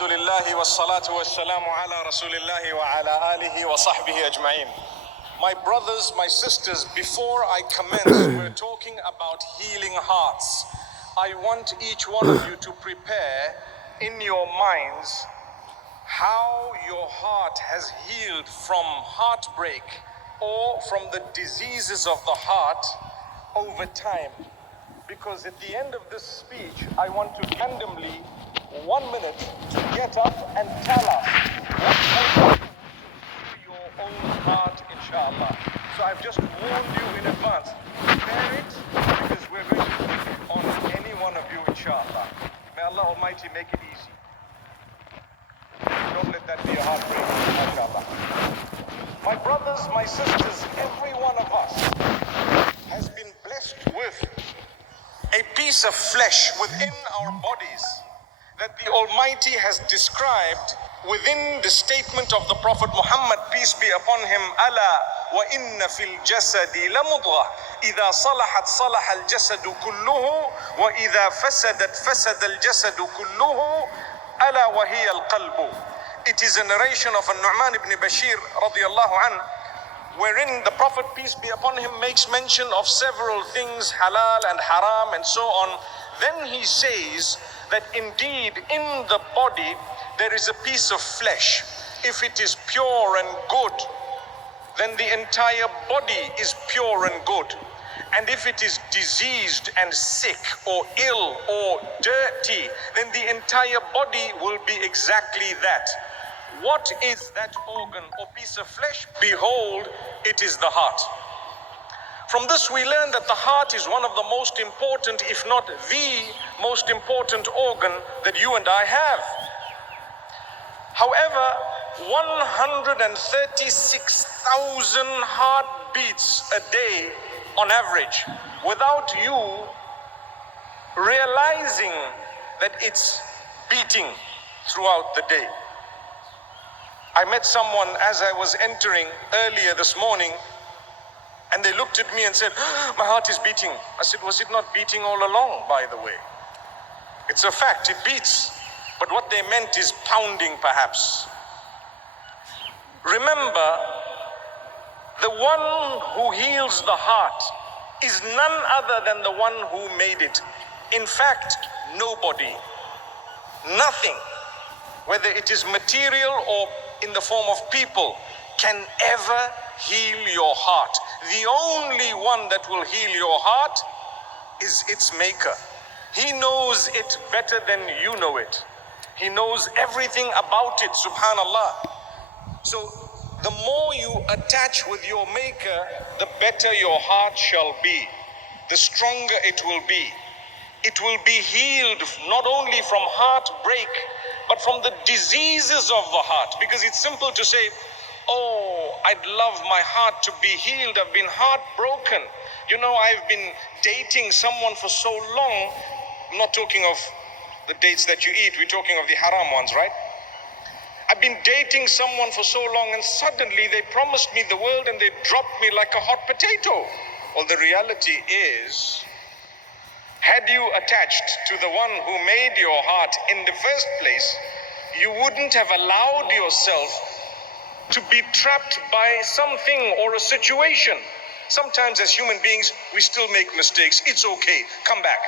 Alhamdulillah wassalatu wassalamu ala rasulillahi wa ala alihi wa sahbihi ajma'in. My brothers, my sisters, before I commence, we're talking about healing hearts. I want each one of you to prepare in your minds how your heart has healed from heartbreak or from the diseases of the heart over time. Because at the end of this speech, I want to randomly, 1 minute, to get up and tell us what can you do to your own heart, inshallah. So I've just warned you in advance. Prepare it, because we're going to pick on any one of you, inshallah. May Allah Almighty make it easy. Don't let that be a heartbreak, inshallah. My brothers, my sisters, every one of us has been blessed with a piece of flesh within our bodies that the Almighty has described within the statement of the Prophet Muhammad, peace be upon him, Ala wa inna fil jasadi la mudghah idha salahat salaha al jasadu kulluhu wa idha fasadat fasada al jasadu kulluhu ala wa hiya al qalbu. It is a narration of Nu'man ibn Bashir radiyallahu anhu, wherein the Prophet, peace be upon him, makes mention of several things, halal and haram and so on. Then he says that indeed in the body there is a piece of flesh. If it is pure and good, then the entire body is pure and good. And if it is diseased and sick or ill or dirty, then the entire body will be exactly that. What is that organ or piece of flesh? Behold, it is the heart. From this we learn that the heart is one of the most important, if not the most important organ that you and I have. However, 136,000 heartbeats a day on average, without you realizing that it's beating throughout the day. I met someone as I was entering earlier this morning, and they looked at me and said, my heart is beating. I said, was it not beating all along, by the way? It's a fact, it beats. But what they meant is pounding, perhaps. Remember, the one who heals the heart is none other than the one who made it. In fact, nobody, nothing, whether it is material or in the form of people, can ever heal your heart. The only one that will heal your heart is its maker. He knows it better than you know it. He knows everything about it, subhanallah. So the more you attach with your maker, the better your heart shall be, the stronger it will be. It will be healed not only from heartbreak, but from the diseases of the heart. Because it's simple to say, oh, I'd love my heart to be healed. I've been heartbroken. You know, I've been dating someone for so long. I'm not talking of the dates that you eat. We're talking of the haram ones, right? I've been dating someone for so long, and suddenly they promised me the world and they dropped me like a hot potato. Well, the reality is, had you attached to the one who made your heart in the first place, you wouldn't have allowed yourself to be trapped by something or a situation. Sometimes as human beings, we still make mistakes. It's okay. Come back.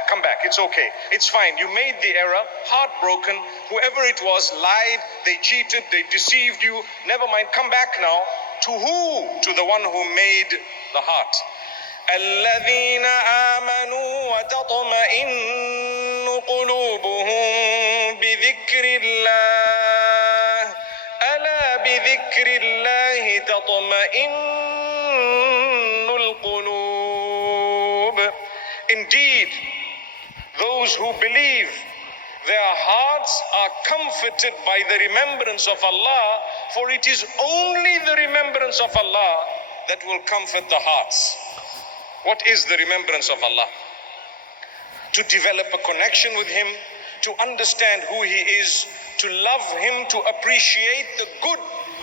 It's okay. It's fine. You made the error, heartbroken. Whoever it was lied, they cheated, they deceived you. Never mind. Come back now. To who? To the one who made the heart. الذين آمنوا وتطمئن قلوبهم بذكر الله ألا بذكر الله تطمئن القلوب. Indeed, those who believe, their hearts are comforted by the remembrance of Allah, for it is only the remembrance of Allah that will comfort the hearts. What is the remembrance of Allah? To develop a connection with Him, to understand who He is, to love Him, to appreciate the good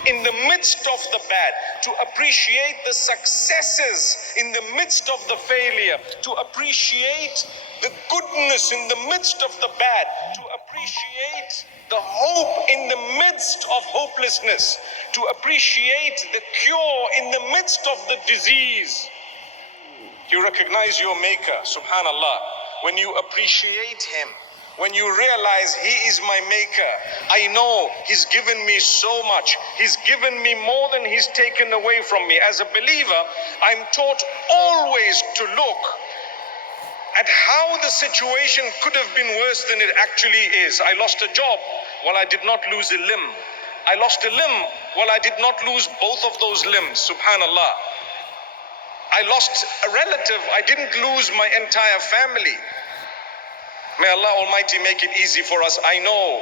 in the midst of the bad, to appreciate the successes in the midst of the failure, to appreciate the goodness in the midst of the bad, to appreciate appreciate the hope in the midst of hopelessness, to appreciate the cure in the midst of the disease. You recognize your maker, subhanallah. When you appreciate him, when you realize he is my maker, I know he's given me so much. He's given me more than he's taken away from me. As a believer, I'm taught always to look at how the situation could have been worse than it actually is. I lost a job. Well, I did not lose a limb. I lost a limb. Well, I did not lose both of those limbs, subhanallah. I lost a relative. I didn't lose my entire family. May Allah Almighty make it easy for us. I know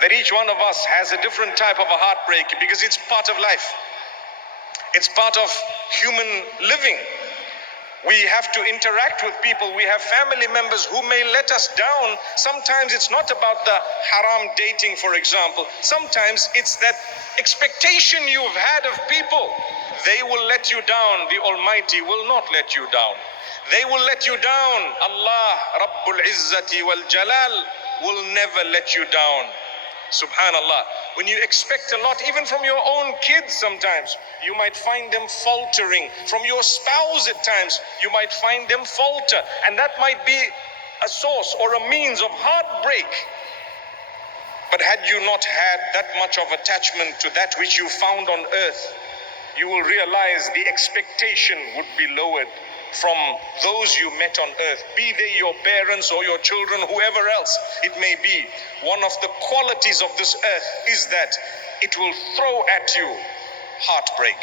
that each one of us has a different type of a heartbreak because it's part of life. It's part of human living. We have to interact with people. We have family members who may let us down. Sometimes it's not about the haram dating, for example. Sometimes it's that expectation you've had of people. They will let you down. The Almighty will not let you down. They will let you down. Allah Rabbul Izzati wal Jalal will never let you down. Subhanallah. When you expect a lot, even from your own kids sometimes, you might find them faltering. From your spouse at times, you might find them falter. And that might be a source or a means of heartbreak. But had you not had that much of attachment to that which you found on earth, you will realize the expectation would be lowered from those you met on earth, be they your parents or your children, whoever else it may be. One of the qualities of this earth is that it will throw at you heartbreak.